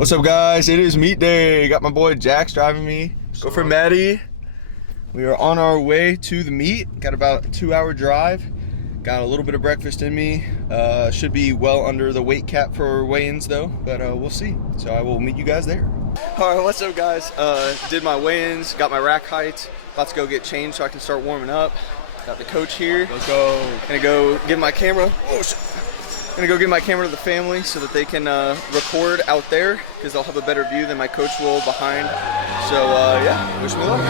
What's up, guys? It is meet day. Got my boy Jax driving me. Go for Maddie. We are on our way to the meet. Got about a 2-hour drive. Got a little bit of breakfast in me. Should be well under the weight cap for weigh-ins though, but we'll see. So I will meet you guys there. All right, what's up, guys? Did my weigh-ins, got my rack height. About to go get changed so I can start warming up. Got the coach here. Let's go. Gonna go give my camera. Oh shit. Gonna go give my camera to the family so that they can record out there because they'll have a better view than my coach will behind. So yeah, wish me luck.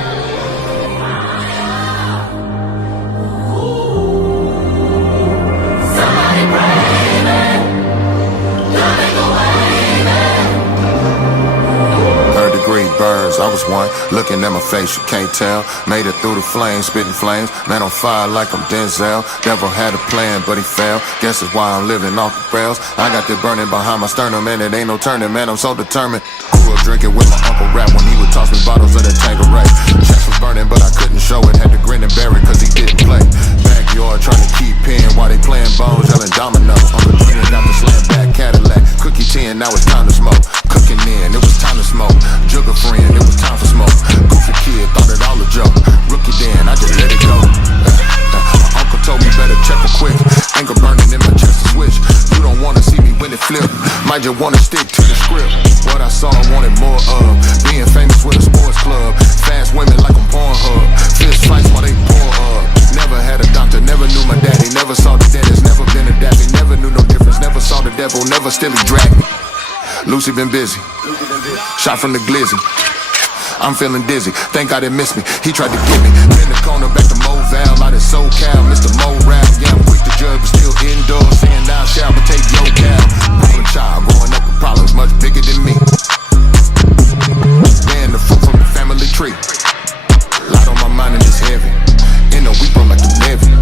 Birds, I was one, looking at my face, you can't tell. Made it through the flames, spitting flames. Man on fire like I'm Denzel. Devil had a plan, but he failed. Guess that's why I'm living off the rails. I got that burning behind my sternum, and it ain't no turning, man, I'm so determined. Grew up drinking with my Uncle Rap when he would toss me bottles of that Tanqueray. Chest was burning, but I couldn't show it. Had to grin and bear it, cause he didn't play. Backyard trying to keep in while they playing bones, yelling dominoes. Uncle Junior got the slam back Cadillac. Cookie 10, now it's time to smoke. Cooking in, it was time to smoke. Jugger friend, it was time for smoke. Goofy kid, thought it all a joke. Rookie then, I just let it go. My uncle told me better check it quick. Anger burning in my chest to switch. You don't wanna see me when it flip. Might just wanna stick to the script. What I saw, I wanted more of. Being famous with a sports club. Fast women like I'm Pornhub. Fist fights while they pour up. Never had a doctor, never knew my daddy. Never saw the dentist, never been a daffy. Never knew no difference, never saw the devil. Never still he dragged me. Lucy been busy. Shot from the glizzy. I'm feeling dizzy. Thank God it missed me. He tried to get me. In the corner, back to Moval. Out in SoCal, Mr. Morale. Yeah, I'm quick to judge, but still indoors. Saying thou shalt but take your gal. Problem child, growing up with problems much bigger than me. Man, the fruit from the family tree. Lot on my mind and it's heavy. In a week, I'm like the Navy.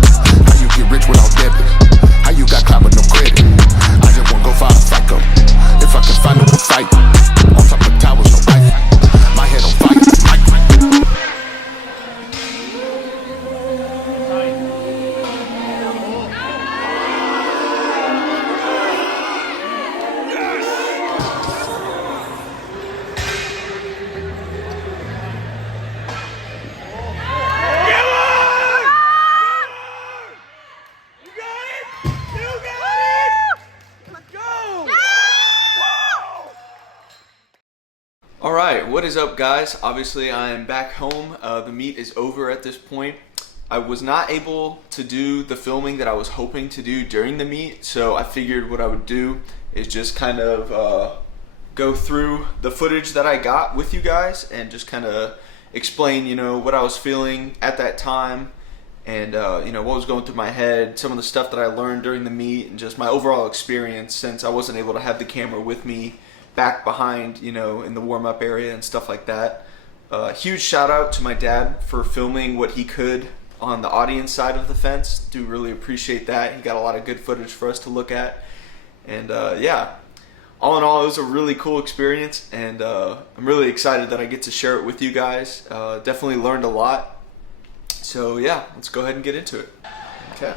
How you get rich without debit? How you got clout with no credit? I just wanna go fire a psycho. If I can find a good fight. On top of towers, no life. My head on fire. Alright, what is up, guys? Obviously I am back home. The meet is over at this point. I was not able to do the filming that I was hoping to do during the meet, so I figured what I would do is just kind of go through the footage that I got with you guys and just kind of explain, you know, what I was feeling at that time and you know, what was going through my head, some of the stuff that I learned during the meet, and just my overall experience since I wasn't able to have the camera with me back behind, you know, in the warm-up area and stuff like that. Huge shout out to my dad for filming what he could on the audience side of the fence. Do really appreciate that. He got a lot of good footage for us to look at. And yeah, all in all, it was a really cool experience, and I'm really excited that I get to share it with you guys. Definitely learned a lot. So yeah, let's go ahead and get into it. Okay.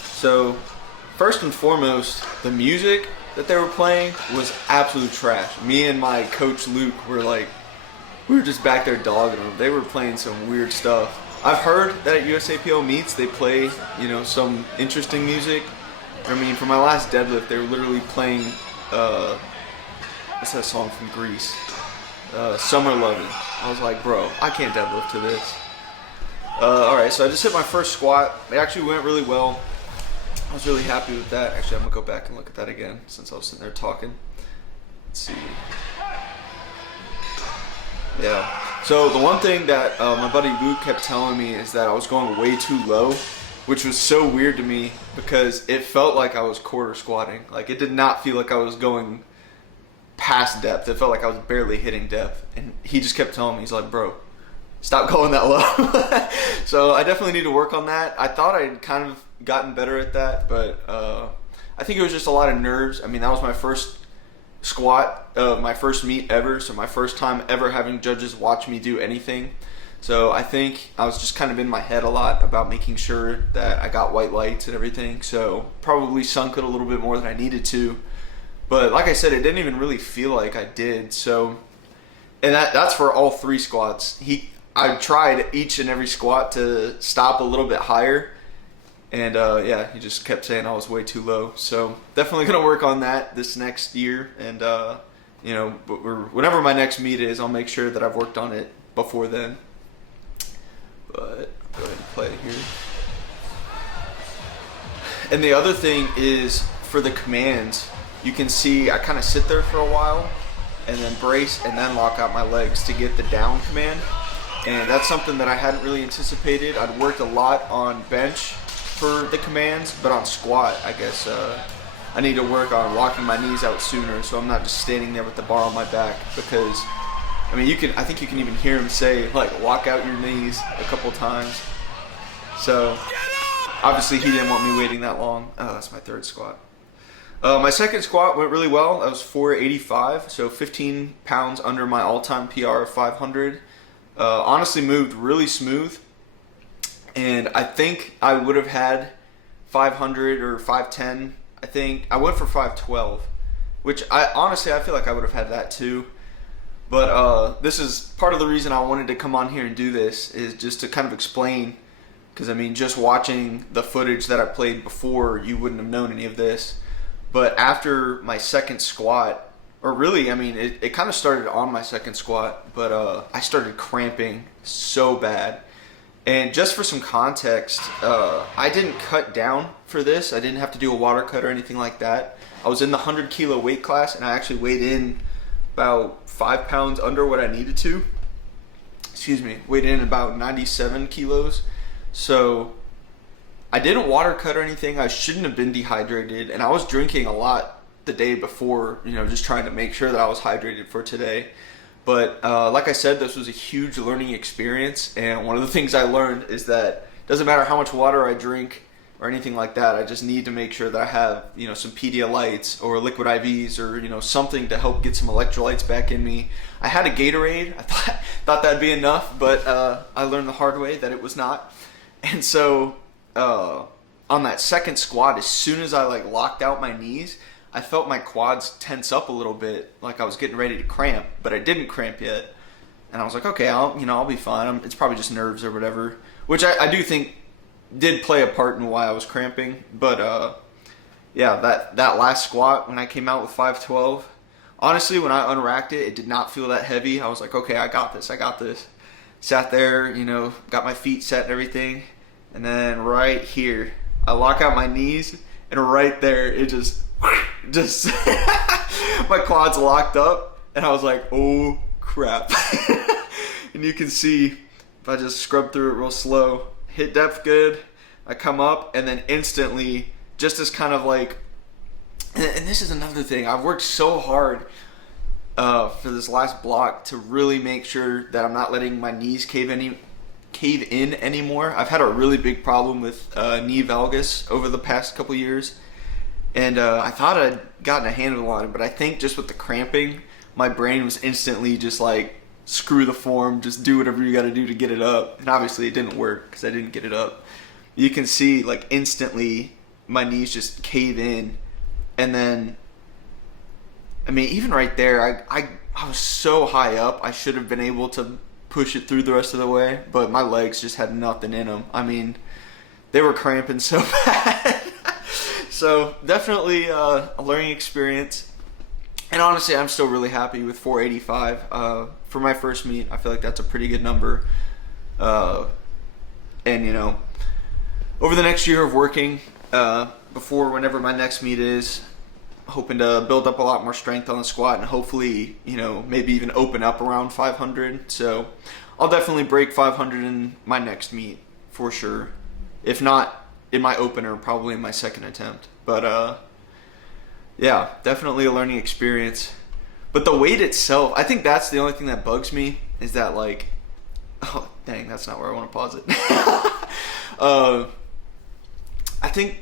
So first and foremost, the music that they were playing was absolute trash. Me and my coach Luke were like, we were just back there dogging them. They were playing some weird stuff. I've heard that at USAPL meets they play, you know, some interesting music. I mean, for my last deadlift, they were literally playing, what's that song from Greece? Summer Lovin'. I was like, bro, I can't deadlift to this. Alright, so I just hit my first squat. It actually went really well. I was really happy with that. Actually, I'm gonna go back and look at that again since I was sitting there talking. Let's see. Yeah. So the one thing that my buddy Luke kept telling me is that I was going way too low, which was so weird to me because it felt like I was quarter squatting. Like, it did not feel like I was going past depth. It felt like I was barely hitting depth. And he just kept telling me, he's like, bro, stop going that low. So I definitely need to work on that. I thought I'd kind of gotten better at that, but I think it was just a lot of nerves. I mean, that was my first squat, my first meet ever, so my first time ever having judges watch me do anything. So I think I was just kind of in my head a lot about making sure that I got white lights and everything, so probably sunk it a little bit more than I needed to. But like I said, it didn't even really feel like I did. So, and that's for all 3 squats. I tried each and every squat to stop a little bit higher. And yeah, he just kept saying I was way too low. So definitely going to work on that this next year. And, you know, whenever my next meet is, I'll make sure that I've worked on it before then. But go ahead and play it here. And the other thing is for the commands, you can see I kind of sit there for a while and then brace and then lock out my legs to get the down command. And that's something that I hadn't really anticipated. I'd worked a lot on bench for the commands, but on squat, I guess I need to work on locking my knees out sooner, so I'm not just standing there with the bar on my back. Because I mean, I think you can even hear him say like "lock out your knees" a couple times. So obviously he didn't want me waiting that long. Oh, that's my 3rd squat. My 2nd squat went really well. That was 485, so 15 pounds under my all-time PR of 500. Honestly, moved really smooth. And I think I would have had 500 or 510. I think I went for 512, which I feel like I would have had that too. But this is part of the reason I wanted to come on here and do this, is just to kind of explain, because I mean, just watching the footage that I played before, you wouldn't have known any of this. But after my 2nd squat, or really, I mean, it kind of started on my 2nd squat, but I started cramping so bad. And just for some context, I didn't cut down for this. I didn't have to do a water cut or anything like that. I was in the 100 kilo weight class, and I actually weighed in about 5 pounds under what I needed to. Excuse me, weighed in about 97 kilos. So I didn't water cut or anything. I shouldn't have been dehydrated, and I was drinking a lot the day before, you know, just trying to make sure that I was hydrated for today. But like I said, this was a huge learning experience, and one of the things I learned is that it doesn't matter how much water I drink or anything like that. I just need to make sure that I have, you know, some Pedialytes or liquid IVs or, you know, something to help get some electrolytes back in me. I had a Gatorade. I thought that'd be enough, but I learned the hard way that it was not. And so on that 2nd squat, as soon as I like locked out my knees, I felt my quads tense up a little bit, like I was getting ready to cramp, but I didn't cramp yet. And I was like, okay, I'll be fine. It's probably just nerves or whatever, which I do think did play a part in why I was cramping. But yeah, that last squat when I came out with 512, honestly, when I unracked it, it did not feel that heavy. I was like, okay, I got this. Sat there, you know, got my feet set and everything, and then right here, I lock out my knees, and right there, it just my quads locked up, and I was like, oh crap. And you can see if I just scrub through it real slow, hit depth good, I come up, and then instantly, just as kind of like, and this is another thing, I've worked so hard for this last block to really make sure that I'm not letting my knees cave in anymore. I've had a really big problem with knee valgus over the past couple years. And I thought I'd gotten a handle on it, but I think just with the cramping, my brain was instantly just like, screw the form, just do whatever you got to do to get it up. And obviously it didn't work because I didn't get it up. You can see like instantly my knees just cave in. And then, I mean, even right there, I was so high up, I should have been able to push it through the rest of the way, but my legs just had nothing in them. I mean, they were cramping so bad. So definitely a learning experience. And honestly, I'm still really happy with 485. For my first meet, I feel like that's a pretty good number. And, you know, over the next year of working, before whenever my next meet is, hoping to build up a lot more strength on the squat and hopefully, you know, maybe even open up around 500. So I'll definitely break 500 in my next meet for sure. If not in my opener, probably in my 2nd attempt. But yeah, definitely a learning experience. But the weight itself, I think that's the only thing that bugs me, is that like, oh dang, that's not where I want to pause it. I think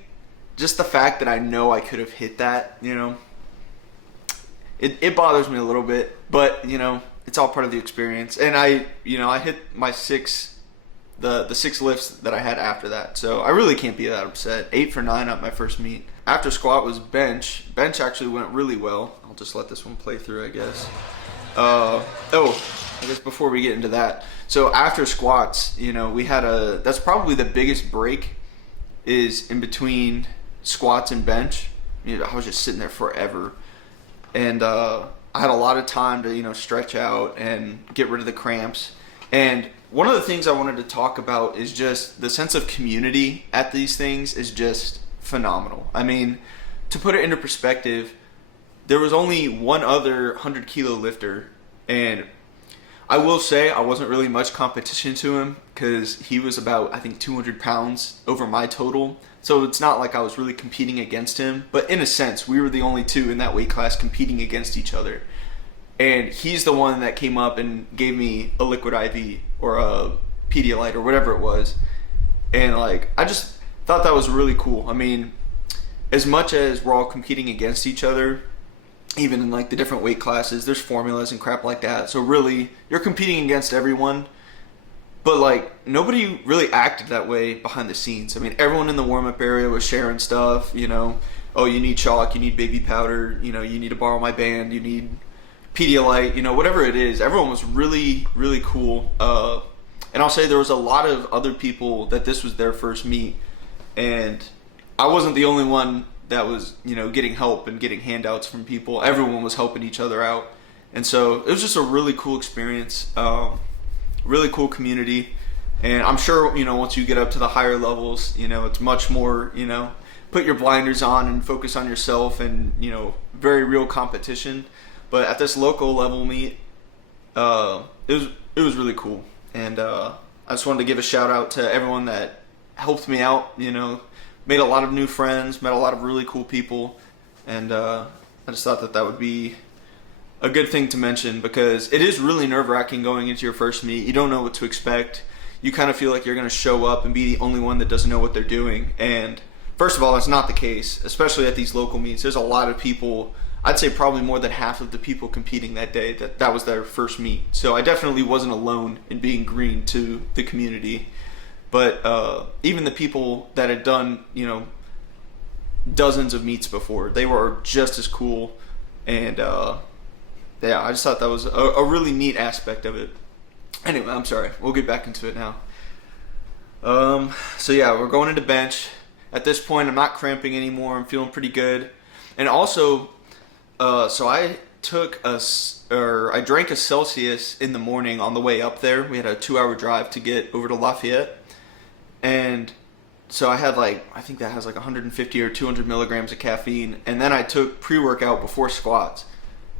just the fact that I know I could have hit that, you know, it bothers me a little bit, but you know, it's all part of the experience. And I hit my 6 the 6 lifts that I had after that. So I really can't be that upset. 8 for 9 at my first meet. After squat was bench. Bench actually went really well. I'll just let this one play through, I guess. I guess before we get into that. So after squats, you know, that's probably the biggest break is in between squats and bench. You know, I was just sitting there forever. And I had a lot of time to, you know, stretch out and get rid of the cramps. And one of the things I wanted to talk about is just the sense of community at these things is just phenomenal. I mean, to put it into perspective, there was only one other 100-kilo lifter, and I will say I wasn't really much competition to him because he was about, I think, 200 pounds over my total. So it's not like I was really competing against him, but in a sense, we were the only two in that weight class competing against each other. And he's the one that came up and gave me a liquid IV or a Pedialyte or whatever it was. And like, I just thought that was really cool. I mean, as much as we're all competing against each other, even in like the different weight classes, there's formulas and crap like that. So really, you're competing against everyone. But like, nobody really acted that way behind the scenes. I mean, everyone in the warm-up area was sharing stuff, you know. Oh, you need chalk, you need baby powder, you know, you need to borrow my band, you need Pedialyte, you know, whatever it is. Everyone was really, really cool. And I'll say there was a lot of other people that this was their first meet. And I wasn't the only one that was, you know, getting help and getting handouts from people. Everyone was helping each other out. And so it was just a really cool experience. Really cool community, and I'm sure, you know, once you get up to the higher levels, you know, it's much more, you know, put your blinders on and focus on yourself and, you know, very real competition. But at this local level meet, it was really cool, and I just wanted to give a shout out to everyone that helped me out, you know, made a lot of new friends, met a lot of really cool people, and I just thought that would be a good thing to mention because it is really nerve-wracking going into your first meet. You don't know what to expect. You kind of feel like you're going to show up and be the only one that doesn't know what they're doing. And first of all, that's not the case, especially at these local meets. There's a lot of people, I'd say probably more than half of the people competing that day, that was their first meet. So I definitely wasn't alone in being green to the community. But even the people that had done, you know, dozens of meets before, they were just as cool. And yeah, I just thought that was a really neat aspect of it. Anyway, I'm sorry. We'll get back into it now. So yeah, we're going into bench. At this point, I'm not cramping anymore. I'm feeling pretty good. And also, so I drank a Celsius in the morning on the way up there. We had a 2-hour drive to get over to Lafayette. And so I had like, I think that has like 150 or 200 milligrams of caffeine. And then I took pre-workout before squats,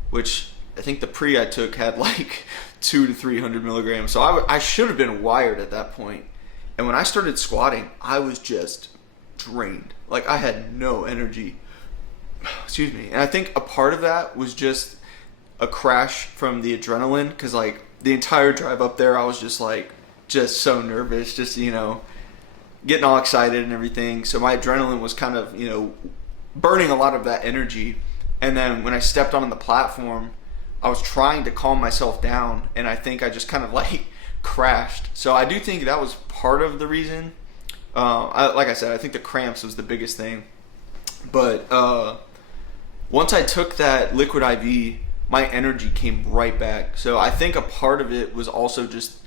which I think the pre I took had like 200 to 300 milligrams. So I should have been wired at that point. And when I started squatting, I was just drained. Like I had no energy. Excuse me. And I think a part of that was just a crash from the adrenaline. Cause like the entire drive up there, I was just so nervous, just, you know, getting all excited and everything. So my adrenaline was kind of, you know, burning a lot of that energy. And then when I stepped on the platform, I was trying to calm myself down, and I think I just kind of like crashed. So I do think that was part of the reason. Like I said, I think the cramps was the biggest thing. But once I took that liquid IV, my energy came right back. So I think a part of it was also just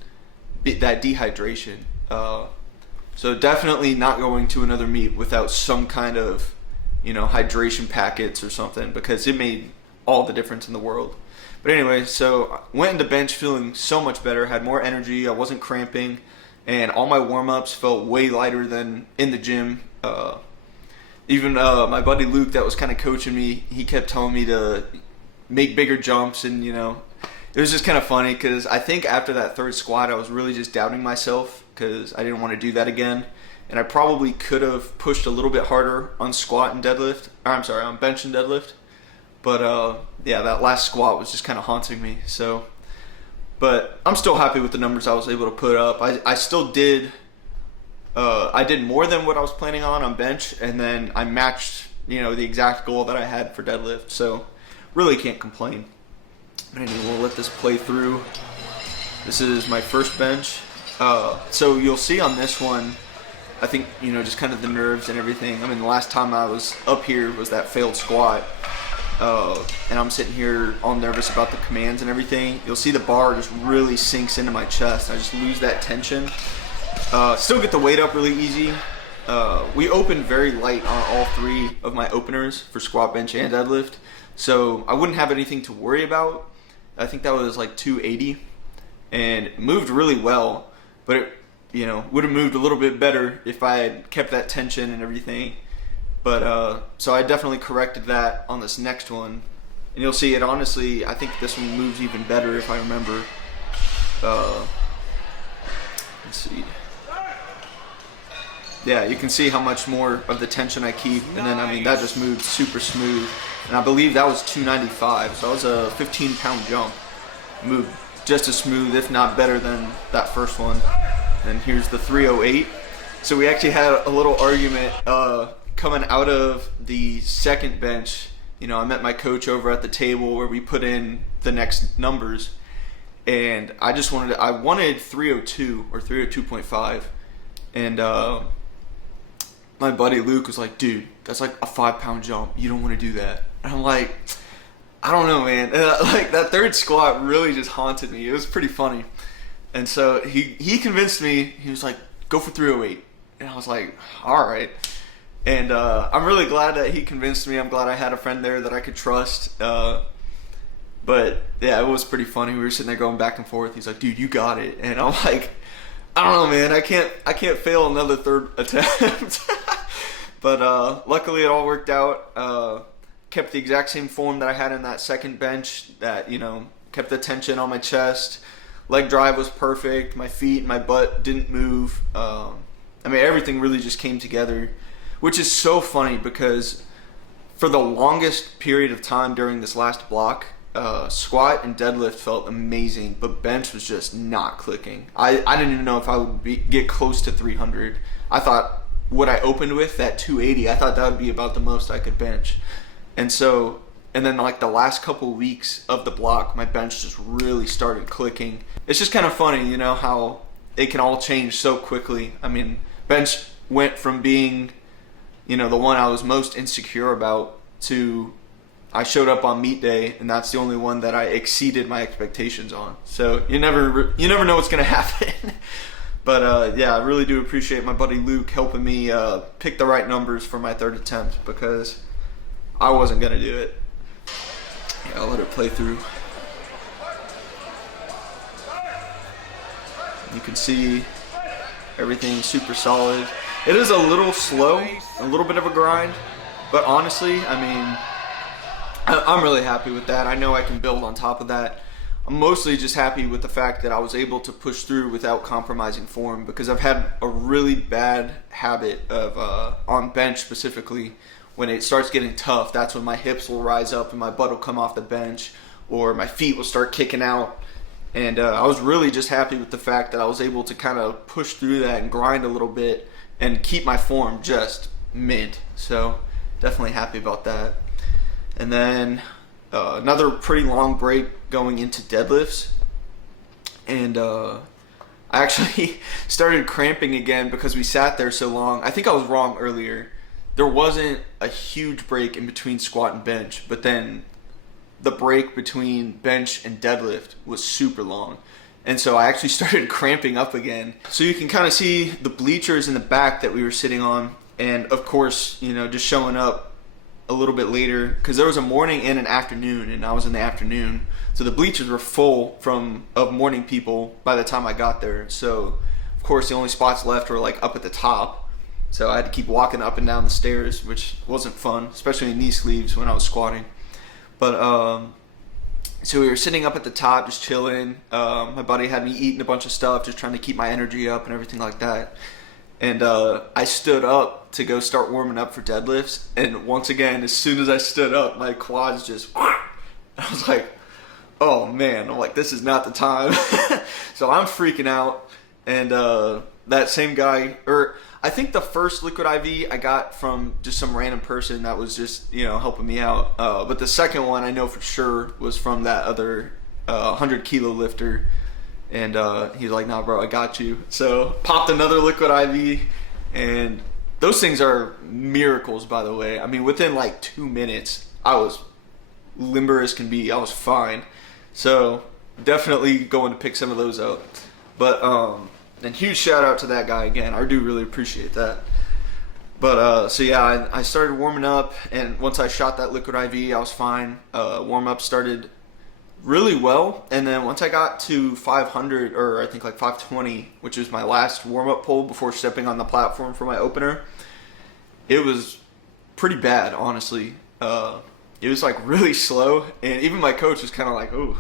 that dehydration. So definitely not going to another meet without some kind of, you know, hydration packets or something, because it made all the difference in the world. But anyway, so I went into bench feeling so much better, had more energy, I wasn't cramping, and all my warm-ups felt way lighter than in the gym. Even my buddy Luke that was kind of coaching me, he kept telling me to make bigger jumps, and, you know, it was just kind of funny because I think after that third squat, I was really just doubting myself because I didn't want to do that again. And I probably could have pushed a little bit harder on squat and deadlift. On bench and deadlift. But yeah, that last squat was just kind of haunting me. So, but I'm still happy with the numbers I was able to put up. I still did. I did more than what I was planning on bench, and then I matched, you know, the exact goal that I had for deadlift. So, really can't complain. But anyway, we'll let this play through. This is my first bench. So you'll see on this one, I think, just kind of the nerves and everything. I mean, the last time I was up here was that failed squat. And I'm sitting here all nervous about the commands and everything. You'll see the bar just really sinks into my chest. I just lose that tension. Still get the weight up really easy. We opened very light on all 3 of my openers for squat, bench, and deadlift. So I wouldn't have anything to worry about. I think that was like 280. And it moved really well. But it, would have moved a little bit better if I had kept that tension and everything. But, so I definitely corrected that on this next one. And you'll see it, honestly, I think this one moves even better if I remember. Let's see. Yeah, you can see how much more of the tension I keep. And then, that just moved super smooth. And I believe that was 295. So that was a 15-pound jump. Moved just as smooth, if not better than that first one. And here's the 308. So we actually had a little argument coming out of the second bench. I met my coach over at the table where we put in the next numbers, and I wanted 302 or 302.5, and my buddy Luke was like, dude, that's like a 5-pound jump. You don't want to do that. And I'm like, I don't know, man. Like that third squat really just haunted me. It was pretty funny. And so he convinced me. He was like, go for 308. And I was like, all right. And I'm really glad that he convinced me. I'm glad I had a friend there that I could trust. But yeah, it was pretty funny. We were sitting there going back and forth. He's like, dude, you got it. And I'm like, I don't know, man. I can't fail another third attempt. But luckily it all worked out. Kept the exact same form that I had in that second bench. That, kept the tension on my chest. Leg drive was perfect. My feet and my butt didn't move. Everything really just came together, which is so funny because for the longest period of time during this last block, squat and deadlift felt amazing, but bench was just not clicking. I didn't even know if I would get close to 300. I thought what I opened with, that 280, I thought that would be about the most I could bench. And then like the last couple weeks of the block, my bench just really started clicking. It's just kind of funny, how it can all change so quickly. Bench went from being, the one I was most insecure about to I showed up on meet day, and that's the only one that I exceeded my expectations on. So you never know what's gonna happen. But yeah, I really do appreciate my buddy Luke helping me pick the right numbers for my third attempt, because I wasn't gonna do it. Yeah, I'll let it play through. You can see everything super solid. It is a little slow, a little bit of a grind, but honestly, I'm really happy with that. I know I can build on top of that. I'm mostly just happy with the fact that I was able to push through without compromising form, because I've had a really bad habit of, on bench specifically, when it starts getting tough, that's when my hips will rise up and my butt will come off the bench, or my feet will start kicking out. And I was really just happy with the fact that I was able to kind of push through that and grind a little bit and keep my form just mint. So definitely happy about that. And then another pretty long break going into deadlifts. And I actually started cramping again because we sat there so long. I think I was wrong earlier. There wasn't a huge break in between squat and bench, but then the break between bench and deadlift was super long. And so I actually started cramping up again. So you can kind of see the bleachers in the back that we were sitting on. And of course, just showing up a little bit later, because there was a morning and an afternoon, and I was in the afternoon. So the bleachers were full of morning people by the time I got there. So of course the only spots left were like up at the top. So I had to keep walking up and down the stairs, which wasn't fun, especially in knee sleeves when I was squatting. But so we were sitting up at the top, just chilling. My buddy had me eating a bunch of stuff, just trying to keep my energy up and everything like that. And I stood up to go start warming up for deadlifts. And once again, as soon as I stood up, my quads just, I was like, oh man, I'm like, this is not the time. So I'm freaking out. And that same guy, or I think the first liquid IV I got from just some random person that was just, helping me out. But the second one I know for sure was from that other 100 kilo lifter. And he's like, nah, bro, I got you. So popped another liquid IV, and those things are miracles, by the way. I mean, within like 2 minutes, I was limber as can be. I was fine. So definitely going to pick some of those up. But and huge shout out to that guy again. I do really appreciate that. But so yeah, I started warming up, and once I shot that liquid IV, I was fine. Warm up started really well, and then once I got to 500, or I think like 520, which was my last warm up pull before stepping on the platform for my opener, it was pretty bad, honestly. It was like really slow, and even my coach was kind of like, "Oh,"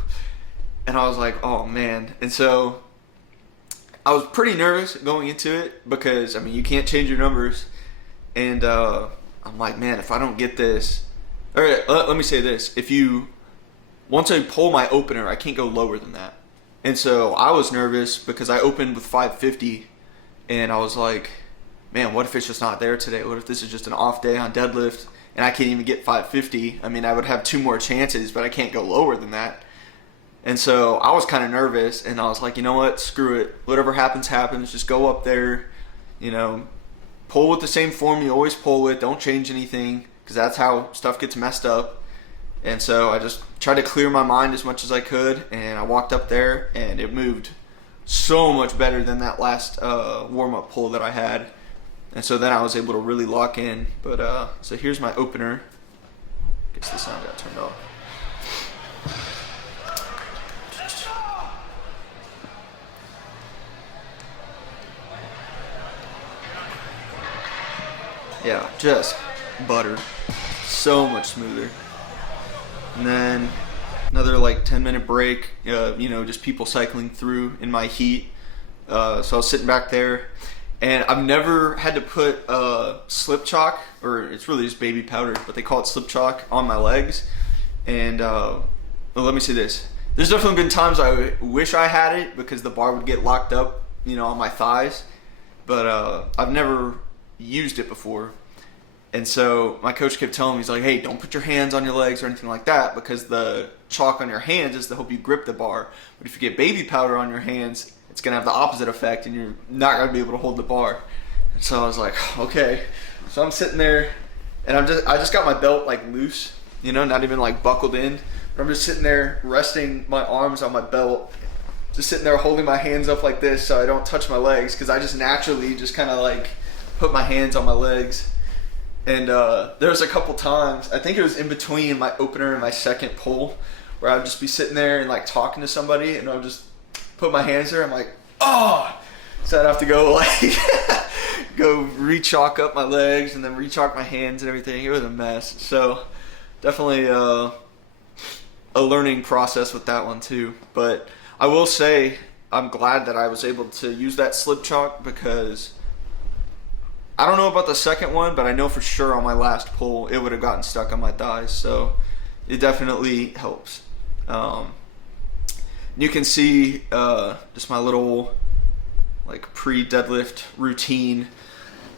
and I was like, "Oh man!" And so I was pretty nervous going into it because I mean you can't change your numbers, and I'm like, man, if I don't get this, all right, let me say this: once I pull my opener, I can't go lower than that. And so I was nervous because I opened with 550, and I was like, man, what if it's just not there today? What if this is just an off day on deadlift and I can't even get 550? I mean, I would have 2 more chances, but I can't go lower than that. And so I was kind of nervous, and I was like, you know what, screw it. Whatever happens, happens. Just go up there, pull with the same form you always pull with. Don't change anything, because that's how stuff gets messed up. And so I just tried to clear my mind as much as I could, and I walked up there, and it moved so much better than that last warm-up pull that I had. And so then I was able to really lock in. But so here's my opener. Guess the sound got turned off. Yeah, just butter. So much smoother. And then another like 10-minute break, just people cycling through in my heat. So I was sitting back there, and I've never had to put slip chalk, or it's really just baby powder, but they call it slip chalk, on my legs. And well, let me say this. There's definitely been times I wish I had it because the bar would get locked up, on my thighs. But I've never used it before. And so my coach kept telling me, he's like, hey, don't put your hands on your legs or anything like that, because the chalk on your hands is to help you grip the bar. But if you get baby powder on your hands, it's going to have the opposite effect, and you're not going to be able to hold the bar. And so I was like, okay. So I'm sitting there, and I just got my belt like loose, not even like buckled in. But I'm just sitting there resting my arms on my belt, just sitting there holding my hands up like this so I don't touch my legs, because I just naturally just kind of like put my hands on my legs. And there was a couple times, I think it was in between my opener and my second pull, where I would just be sitting there and like talking to somebody, and I would just put my hands there. I'm like, oh! So I'd have to go like go re-chalk up my legs and then re-chalk my hands and everything. It was a mess. So definitely a learning process with that one too. But I will say I'm glad that I was able to use that slip chalk, because I don't know about the second one, but I know for sure on my last pull it would have gotten stuck on my thighs, so it definitely helps. You can see just my little like pre-deadlift routine.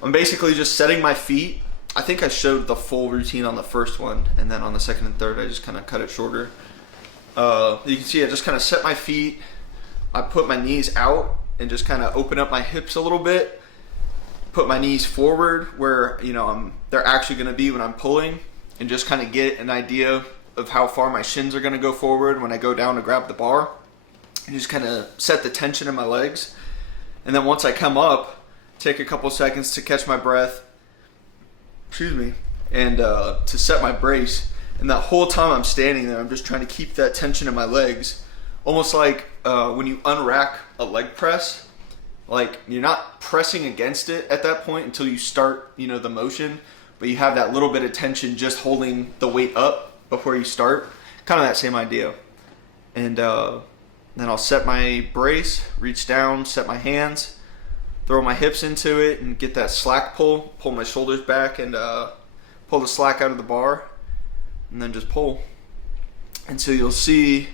I'm basically just setting my feet. I think I showed the full routine on the first one, and then on the second and third I just kind of cut it shorter. You can see I just kind of set my feet. I put my knees out and just kind of open up my hips a little bit. Put my knees forward where they're actually going to be when I'm pulling, and just kind of get an idea of how far my shins are going to go forward when I go down to grab the bar, and just kind of set the tension in my legs. And then once I come up, take a couple seconds to catch my breath, and to set my brace. And that whole time I'm standing there, I'm just trying to keep that tension in my legs, almost like when you unrack a leg press. Like, you're not pressing against it at that point until you start, the motion, but you have that little bit of tension just holding the weight up before you start. Kind of that same idea. And then I'll set my brace, reach down, set my hands, throw my hips into it, and get that slack pull my shoulders back, and pull the slack out of the bar, and then just pull. And so you'll see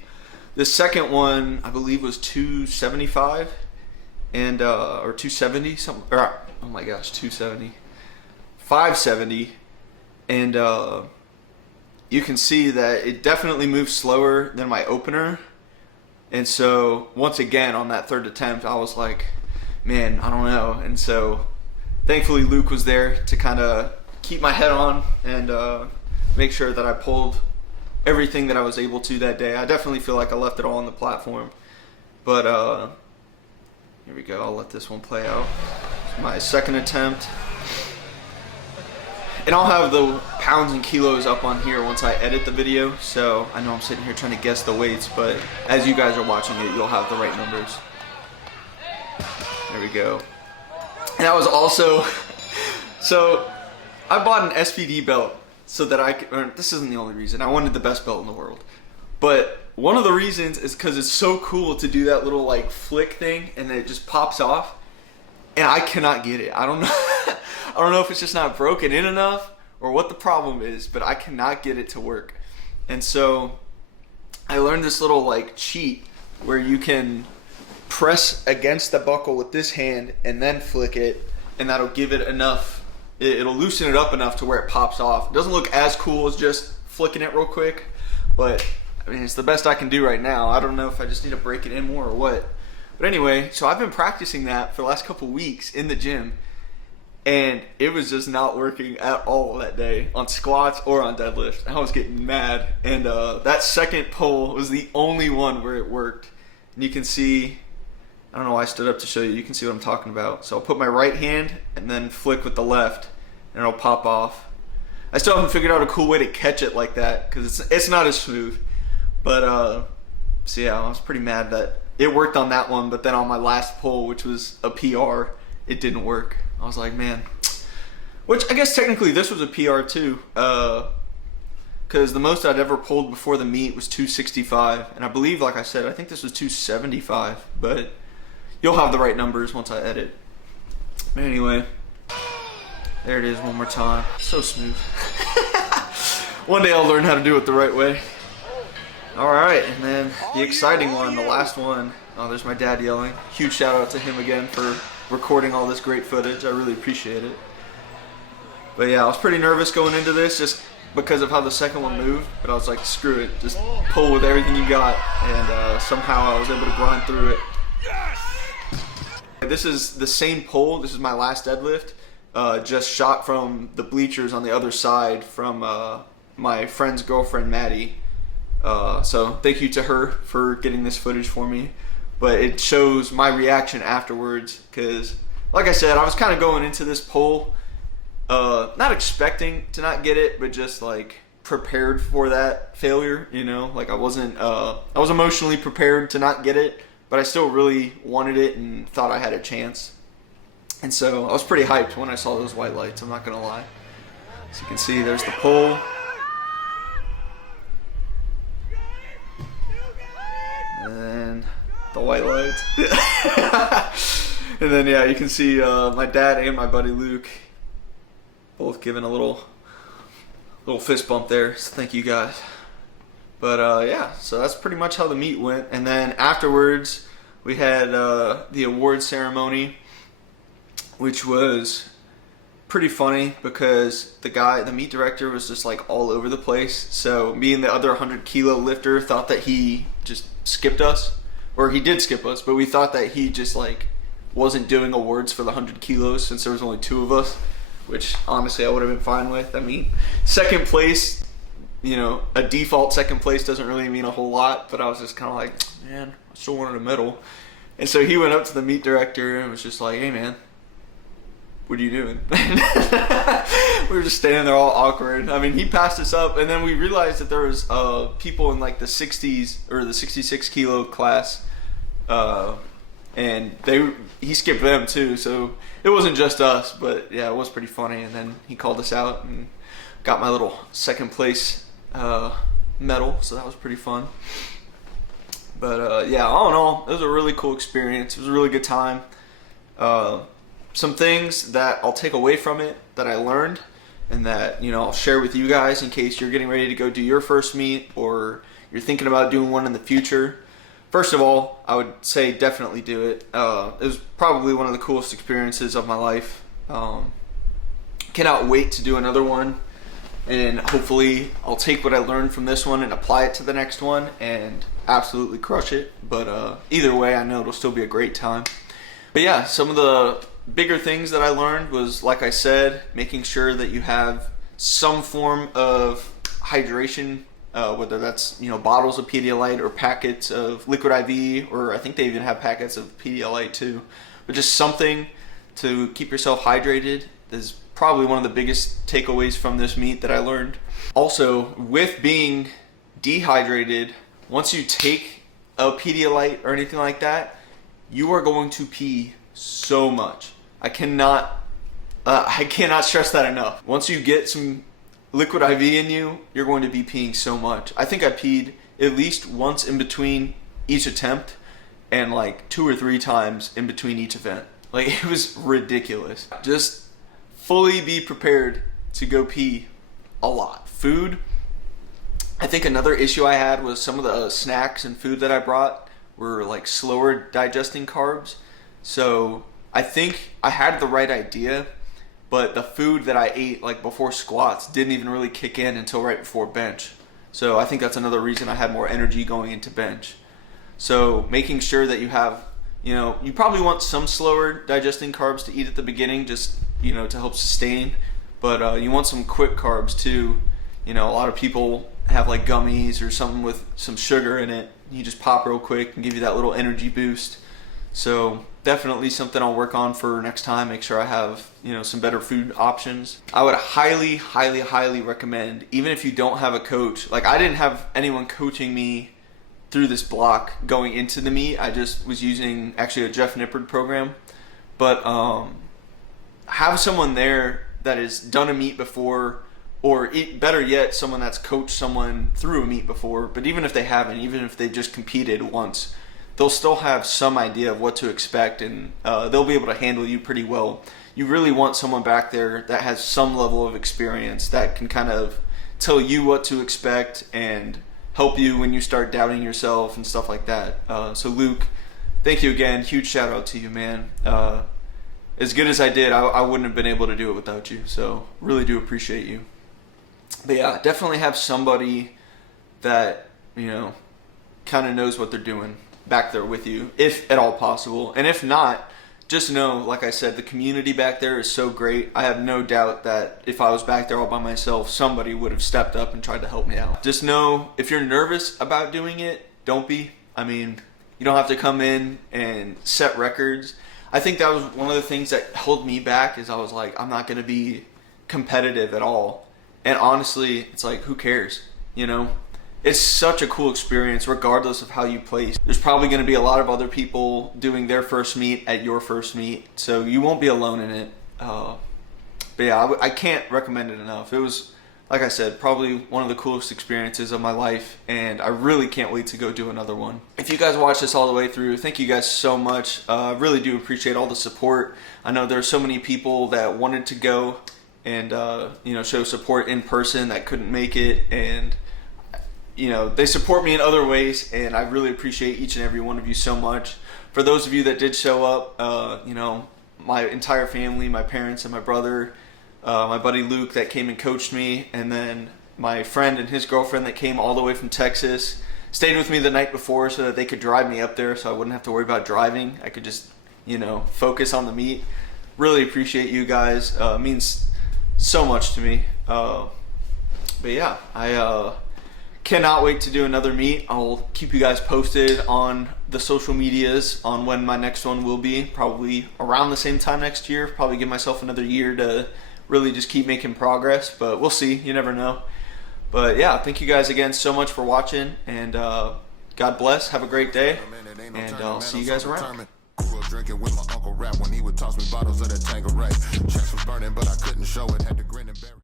the second one, I believe, was 275. And or 270 something, or oh my gosh, 270, 570, and you can see that it definitely moves slower than my opener, And so once again on that third attempt, I was like, man, I don't know. And so thankfully Luke was there to kind of keep my head on and make sure that I pulled everything that I was able to that day. I definitely feel like I left it all on the platform. But here we go. I'll let this one play out. It's my second attempt. And I'll have the pounds and kilos up on here once I edit the video. So I know I'm sitting here trying to guess the weights, but as you guys are watching it, you'll have the right numbers. There we go. And that was also, so I bought an SVD belt so that I could, or this isn't the only reason. I wanted the best belt in the world. But one of the reasons is because it's so cool to do that little like flick thing and then it just pops off. And I cannot get it. I don't know. I don't know if it's just not broken in enough or what the problem is, but I cannot get it to work. And so I learned this little like cheat where you can press against the buckle with this hand and then flick it, and that'll give it enough. It'll loosen it up enough to where it pops off. It doesn't look as cool as just flicking it real quick, but I mean, it's the best I can do right now. I don't know if I just need to break it in more or what. But anyway, so I've been practicing that for the last couple weeks in the gym, and it was just not working at all that day on squats or on deadlift. I was getting mad, and that second pull was the only one where it worked. And you can see, I don't know why I stood up to show you, you can see what I'm talking about. So I'll put my right hand and then flick with the left, and it'll pop off. I still haven't figured out a cool way to catch it like that, because it's not as smooth. But, so yeah, I was pretty mad that it worked on that one, but then on my last pull, which was a PR, it didn't work. I was like, man. Which I guess technically this was a PR too, because the most I'd ever pulled before the meet was 265, and I believe, like I said, I think this was 275, but you'll have the right numbers once I edit. But anyway, there it is one more time. So smooth. One day I'll learn how to do it the right way. Alright, and then the exciting one, the last one. Oh, there's my dad yelling. Huge shout out to him again for recording all this great footage. I really appreciate it. But yeah, I was pretty nervous going into this just because of how the second one moved. But I was like, screw it. Just pull with everything you got. And somehow I was able to grind through it. This is the same pull. This is my last deadlift. Just shot from the bleachers on the other side from my friend's girlfriend, Maddie. So thank you to her for getting this footage for me, but it shows my reaction afterwards, because like I said, I was kind of going into this pull not expecting to not get it, but just like prepared for that failure, you know, like I was emotionally prepared to not get it, but I still really wanted it and thought I had a chance. And so I was pretty hyped when I saw those white lights, I'm not gonna lie. So you can see there's the pull. And then the white lights. And then yeah, you can see my dad and my buddy Luke both giving a little fist bump there. So thank you guys. But yeah, so that's pretty much how the meet went. And then afterwards, we had the award ceremony, which was pretty funny because the meet director was just like all over the place. So me and the other 100 kilo lifter thought that he just skipped us, or he did skip us, but we thought that he just like wasn't doing awards for the 100 kilos since there was only 2 of us, which honestly I would have been fine with. I mean, second place, you know, a default second place doesn't really mean a whole lot, but I was just kind of like, man, I still wanted a medal. And so he went up to the meet director and was just like, hey man, what are you doing? We were just standing there all awkward. I mean, he passed us up, and then we realized that there was people in like the 60s or the 66 kilo class, and he skipped them too. So it wasn't just us, but yeah, it was pretty funny. And then he called us out and got my little second place medal, so that was pretty fun. But yeah, all in all, it was a really cool experience. It was a really good time. Some things that I'll take away from it that I learned and that, you know, I'll share with you guys in case you're getting ready to go do your first meet or you're thinking about doing one in the future. First of all, I would say definitely do it. It was probably one of the coolest experiences of my life. Cannot wait to do another one. and hopefully I'll take what I learned from this one and apply it to the next one and absolutely crush it. But either way, I know it'll still be a great time. But yeah, some of the bigger things that I learned was, like I said, making sure that you have some form of hydration, whether that's, you know, bottles of Pedialyte or packets of liquid IV, or I think they even have packets of Pedialyte too, but just something to keep yourself hydrated is probably one of the biggest takeaways from this meet that I learned. Also, with being dehydrated, once you take a Pedialyte or anything like that, you are going to pee so much. I cannot stress that enough. Once you get some liquid IV in you, you're going to be peeing so much. I think I peed at least once in between each attempt and like 2 or 3 times in between each event. Like, it was ridiculous. Just fully be prepared to go pee a lot. Food, I think another issue I had was some of the snacks and food that I brought were like slower digesting carbs. So I think I had the right idea, but the food that I ate like before squats didn't even really kick in until right before bench. So I think that's another reason I had more energy going into bench. So making sure that you have, you know, you probably want some slower digesting carbs to eat at the beginning, just, you know, to help sustain. But you want some quick carbs too. You know, a lot of people have like gummies or something with some sugar in it. You just pop real quick and give you that little energy boost. So definitely something I'll work on for next time. Make sure I have, you know, some better food options. I would highly, highly, highly recommend, even if you don't have a coach. Like, I didn't have anyone coaching me through this block going into the meet. I just was using actually a Jeff Nippard program. But have someone there that has done a meet before, or better yet, someone that's coached someone through a meet before. But even if they haven't, even if they just competed once, they'll still have some idea of what to expect, and they'll be able to handle you pretty well. You really want someone back there that has some level of experience that can kind of tell you what to expect and help you when you start doubting yourself and stuff like that. So Luke, thank you again. Huge shout out to you, man. As good as I did, I wouldn't have been able to do it without you. So really do appreciate you. But yeah, definitely have somebody that, you know, kind of knows what they're doing back there with you, if at all possible. And if not, just know, like I said, the community back there is so great. I have no doubt that if I was back there all by myself, somebody would have stepped up and tried to help me out. Just know, if you're nervous about doing it, don't be. I mean, you don't have to come in and set records. I think that was one of the things that held me back, is I was like, I'm not going to be competitive at all. And honestly, it's like, who cares, you know? It's such a cool experience regardless of how you place. There's probably going to be a lot of other people doing their first meet at your first meet, so you won't be alone in it. But yeah, I can't recommend it enough. It was, like I said, probably one of the coolest experiences of my life, and I really can't wait to go do another one. If you guys watched this all the way through, thank you guys so much. I really do appreciate all the support. I know there are so many people that wanted to go and you know, show support in person that couldn't make it, and you know, they support me in other ways, and I really appreciate each and every one of you so much. For those of you that did show up, you know, my entire family, my parents and my brother, my buddy Luke that came and coached me, and then my friend and his girlfriend that came all the way from Texas, stayed with me the night before so that they could drive me up there so I wouldn't have to worry about driving. I could just, you know, focus on the meet. Really appreciate you guys. It means so much to me. But yeah, I cannot wait to do another meet. I'll keep you guys posted on the social medias on when my next one will be. Probably around the same time next year. Probably give myself another year to really just keep making progress, but we'll see. You never know. But yeah, thank you guys again so much for watching, and God bless. Have a great day, and I'll see you guys around. Drinking with my Uncle Rap when he would toss me bottles of that Tanqueray. Chest was burning, but I couldn't show it. Had to grin and bear it.